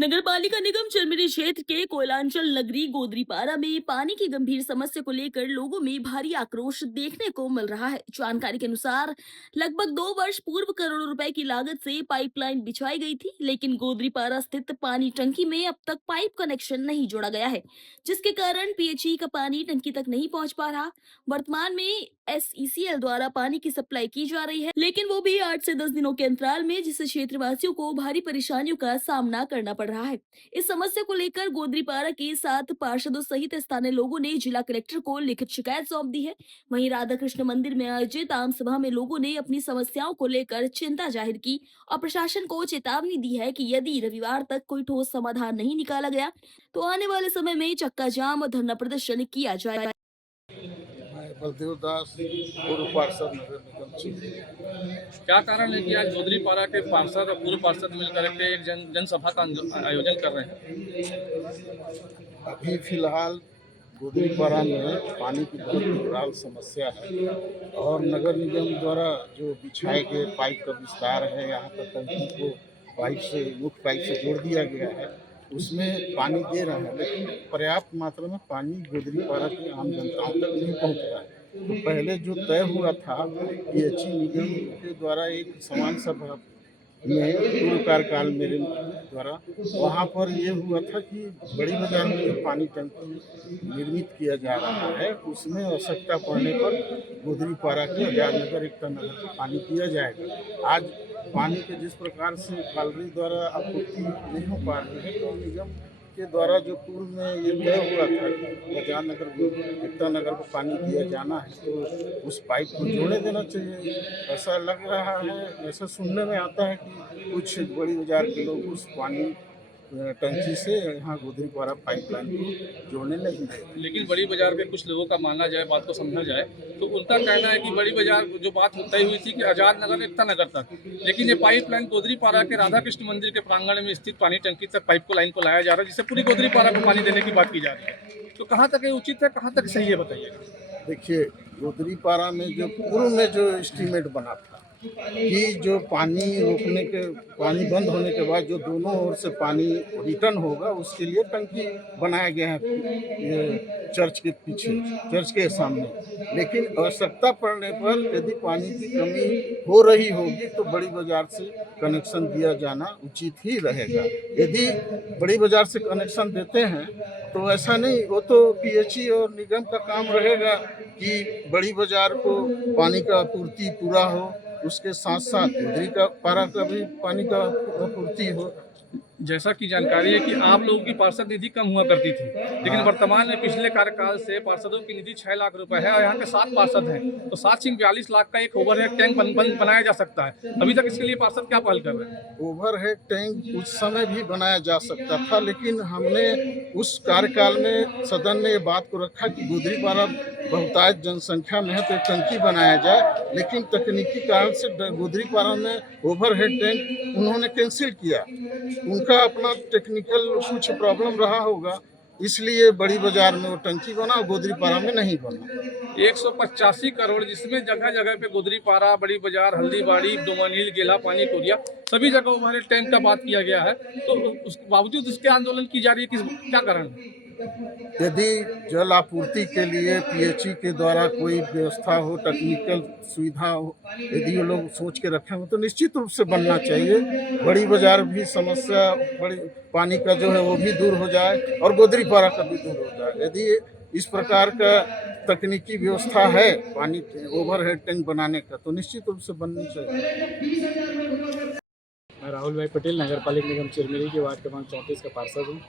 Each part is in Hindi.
नगर पालिका निगम चिरमिरी क्षेत्र के कोयलांचल नगरी गोदरीपारा में पानी की गंभीर समस्या को लेकर लोगों में भारी आक्रोश देखने को मिल रहा है। जानकारी के अनुसार लगभग 2 वर्ष पूर्व करोड़ों रुपए की लागत से पाइपलाइन बिछाई गई थी, लेकिन गोदरीपारा स्थित पानी टंकी में अब तक पाइप कनेक्शन नहीं जोड़ा गया है, जिसके कारण पीएचई का पानी टंकी तक नहीं पहुंच पा रहा। वर्तमान में एसईसीएल द्वारा पानी की सप्लाई की जा रही है, लेकिन वो भी 8 से 10 दिनों के अंतराल में, जिससे क्षेत्रवासियों को भारी परेशानियों का सामना करना पड़ रहा है। इस समस्या को लेकर गोदरीपारा के 7 पार्षदों सहित स्थानीय लोगों ने जिला कलेक्टर को लिखित शिकायत सौंप दी है। वहीं राधा कृष्ण मंदिर में आयोजित आम सभा में लोगों ने अपनी समस्याओं को लेकर चिंता जाहिर की और प्रशासन को चेतावनी दी है कि यदि रविवार तक कोई ठोस समाधान नहीं निकाला गया तो आने वाले समय में चक्का जाम और धरना प्रदर्शन किया जाएगा। मैं बलदेव दास, पूर्व पार्षद, नगर निगम चिरमिरी। क्या कारण है कि आज गोदरीपारा के पार्षद और पूर्व पार्षद मिलकर के एक जनसभा का आयोजन कर रहे हैं? अभी फिलहाल गोदरीपारा में पानी की बहुत विकराल समस्या है और नगर निगम द्वारा जो बिछाए गए पाइप का विस्तार है, यहाँ पर टंकी को मुख्य पाइप से जोड़ दिया गया है, उसमें पानी दे रहे हैं, लेकिन पर्याप्त मात्रा में पानी गोदरीपारा की आम जनताओं तक नहीं पहुँच रहा है। तो पहले जो तय हुआ था पीएचई निगम के द्वारा एक समान सभा में पूर्व कार्यकाल मेरे द्वारा, वहाँ पर ये हुआ था कि बड़ी बाजार में जो पानी टंकी निर्मित किया जा रहा है, उसमें आवश्यकता पड़ने पर गोदरीपारा के आजाद नगर एकता नगर को पानी दिया जाएगा। आज पानी के जिस प्रकार से कालरी द्वारा आपूर्ति नहीं हो पा रही है, तो निगम के द्वारा जो पूर्व में ये तय हुआ था कि आजाद नगर एकता नगर को पानी दिया जाना है, तो उस पाइप को जोड़े देना चाहिए। ऐसा लग रहा है, ऐसा सुनने में आता है कि कुछ बड़ी बाजार के लोग उस पानी टंकी से यहाँ गोदरीपारा पाइपलाइन को जोड़ने नहीं देते। लेकिन बड़ी बाजार के कुछ लोगों का मानना जाए, बात को समझा जाए, तो उनका कहना है कि बड़ी बाजार जो बात तय हुई थी कि आजाद नगर एकता नगर तक, लेकिन ये पाइपलाइन गोदरीपारा के राधा कृष्ण मंदिर के प्रांगण में स्थित पानी टंकी तक पाइप को लाइन को लाया जा रहा है, जिससे पूरी गोदरीपारा को पानी देने की बात की जा रही है। तो कहाँ तक ये उचित है, कहाँ तक सही है, बताइएगा। देखिए, गोदरीपारा में जो पूर्व में जो एस्टीमेट बना था कि जो पानी बंद होने के बाद जो दोनों ओर से पानी रिटर्न होगा, उसके लिए टंकी बनाया गया है ये चर्च के पीछे, चर्च के सामने। लेकिन आवश्यकता पड़ने पर यदि पानी की कमी हो रही होगी तो बड़ी बाजार से कनेक्शन दिया जाना उचित ही रहेगा। यदि बड़ी बाजार से कनेक्शन देते हैं तो ऐसा नहीं, वो तो पीएचई और निगम का काम रहेगा कि बड़ी बाजार को पानी का आपूर्ति पूरा हो, उसके साथ साथ गोदरीपारा का भी पानी का आपूर्ति हो। जैसा कि जानकारी है कि आप लोगों की पार्षद निधि कम हुआ करती थी, लेकिन वर्तमान में पिछले कार्यकाल से पार्षदों की निधि 6 लाख रुपए है और यहाँ के 7 पार्षद हैं, तो 7 सिंह 42 लाख का एक ओवरहेड टैंक बनाया जा सकता है। अभी तक इसके लिए पार्षद क्या पहल कर रहे हैं? ओवरहेड टैंक उस समय भी बनाया जा सकता था, लेकिन हमने उस कार्यकाल में सदन में ये बात को रखा कि गोदरीपारा बहुतायत जनसंख्या में है तो एक टंकी बनाया जाए, लेकिन तकनीकी कारण से गोदरीपारा में ओवरहेड टैंक उन्होंने कैंसिल किया। उनका अपना टेक्निकल कुछ प्रॉब्लम रहा होगा, इसलिए बड़ी बाजार में वो टंकी बना, गोदरीपारा में नहीं बना। 185 करोड़, जिसमें जगह जगह पे गोदरीपारा, बड़ी बाजार, हल्दीबाड़ी, डोमानील, गेला पानी, कोरिया, सभी जगह ओवरहेड टैंक का बात किया गया है। तो उसके बावजूद उसके आंदोलन की जा रही है, क्या कारण है? यदि जल आपूर्ति के लिए पीएचई के द्वारा कोई व्यवस्था हो, टेक्निकल सुविधा हो, यदि ये लोग सोच के रखे हो तो निश्चित रूप से बनना चाहिए। बड़ी बाजार भी समस्या, बड़ी पानी का जो है वो भी दूर हो जाए और गोदरीपारा का भी दूर हो जाए। यदि इस प्रकार का तकनीकी व्यवस्था है पानी ओवरहेड टैंक बनाने का, तो निश्चित रूप से बननी चाहिए। मैं राहुल भाई पटेल, नगर पालिका निगम चिरमिरी के वार्ड क्रमांक 34 का पार्षद हूँ।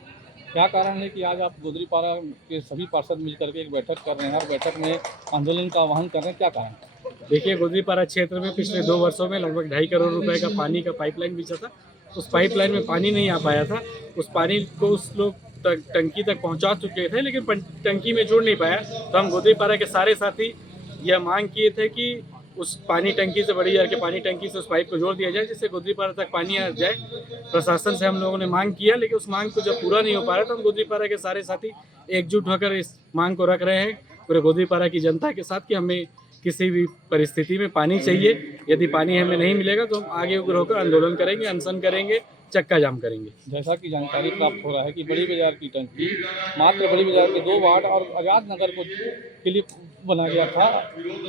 क्या कारण है कि आज आप गोदरीपारा के सभी पार्षद मिलकर के एक बैठक कर रहे हैं और बैठक में आंदोलन का आह्वान कर रहे हैं, क्या कारण? देखिए, गोदरीपारा क्षेत्र में पिछले 2 वर्षों में लगभग 2.5 करोड़ रुपए का पानी का पाइपलाइन बिछा था। उस पाइपलाइन में पानी नहीं आ पाया था। उस पानी को उस लोग टंकी तक पहुंचा चुके थे, लेकिन टंकी में जोड़ नहीं पाया। तो हम गोदरीपारा के सारे साथी यह मांग किए थे कि उस पानी टंकी से, बड़ी बाजार के पानी टंकी से उस पाइप को जोड़ दिया जाए, जिससे गोदरीपारा तक पानी आ जाए। प्रशासन से हम लोगों ने मांग किया, लेकिन उस मांग को जब पूरा नहीं हो पा रहा, तो हम गोदरीपारा के सारे साथी एकजुट होकर इस मांग को रख रहे हैं पूरे गोदरीपारा की जनता के साथ कि हमें किसी भी परिस्थिति में पानी चाहिए। यदि पानी हमें नहीं मिलेगा तो हम आगे उग्र होकर आंदोलन करेंगे, अनशन करेंगे, चक्का जाम करेंगे। जैसा कि जानकारी प्राप्त हो रहा है कि बड़ी बाजार की टंकी मात्र बड़ी बाजार के 2 वार्ड और आज़ाद नगर को के लिए बनाया गया था,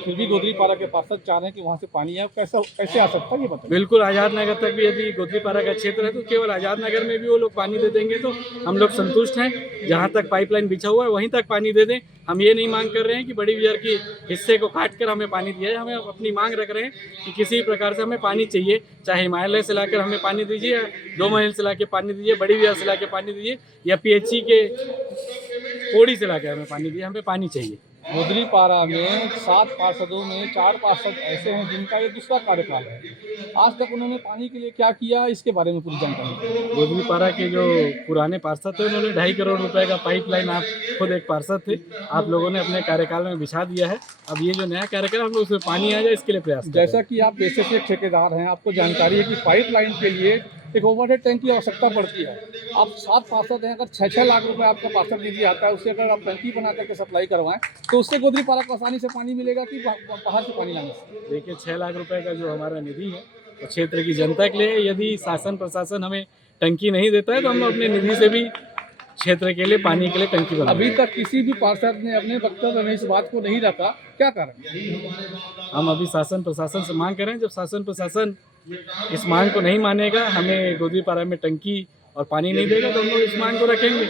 फिर भी गोदरीपारा के पार्षद चाह रहे हैं कि वहाँ से पानी है, कैसे आ सकता है ये बताइए। बिल्कुल, आज़ाद नगर तक भी यदि गोदरीपारा का क्षेत्र है तो केवल आज़ाद नगर में भी वो लोग पानी दे देंगे तो हम लोग संतुष्ट हैं। जहाँ तक पाइपलाइन बिछा हुआ है वहीं तक पानी दे दें। हम ये नहीं मांग कर रहे हैं कि बड़ी बाजार की हिस्से को काट कर हमें पानी दिया जाए। हमें अपनी मांग रख रहे हैं कि किसी भी प्रकार से हमें पानी चाहिए, चाहे हिमालय से लाकर हमें पानी दीजिए या 2 मील से लाकर पानी दीजिए, बड़ी बाजार से लाकर पानी दीजिए या PHC के कोड़ी से लाकर हमें पानी दीजिए, हमें पानी चाहिए। गोदरीपारा में 7 पार्षदों में 4 पार्षद ऐसे हैं जिनका ये दूसरा कार्यकाल है। आज तक उन्होंने पानी के लिए क्या किया, इसके बारे में पूरी जानकारी। गोदरीपारा के जो पुराने पार्षद थे उन्होंने 2.5 करोड़ रुपए का पाइपलाइन, आप खुद एक पार्षद थे, आप लोगों ने अपने कार्यकाल में बिछा दिया है। अब ये जो नया कार्यकाल हम लोग उसमें पानी आ जाए इसके लिए प्रयास करें। जैसा कि आप पेशे से एक ठेकेदार हैं, आपको जानकारी है कि पाइपलाइन के लिए एक ओवरहेड टैंक की आवश्यकता पड़ती है। आप 7 पार्षद हैं, अगर 6-6 लाख रुपए आपका पार्षद निधि आता है, उससे अगर आप टंकी बना करके सप्लाई करवाएं तो उससे गोदरीपारा को आसानी से पानी मिलेगा कि बाहर से पानी लाने से। देखिए 6 लाख रुपए का जो हमारा निधि है वो क्षेत्र की जनता के लिए। यदि शासन प्रशासन हमें टंकी नहीं देता है तो हम अपने निधि से भी क्षेत्र के लिए पानी के लिए टंकी बनाएंगे। अभी तक किसी भी पार्षद ने अपने वक्तव्य में इस बात को नहीं रखा, क्या कारण? हम अभी शासन प्रशासन से मांग करें, जब शासन प्रशासन इस मांग को नहीं मानेगा, हमें गोदरीपारा में टंकी और पानी नहीं देगा तो हम लोग इस मांग को रखेंगे।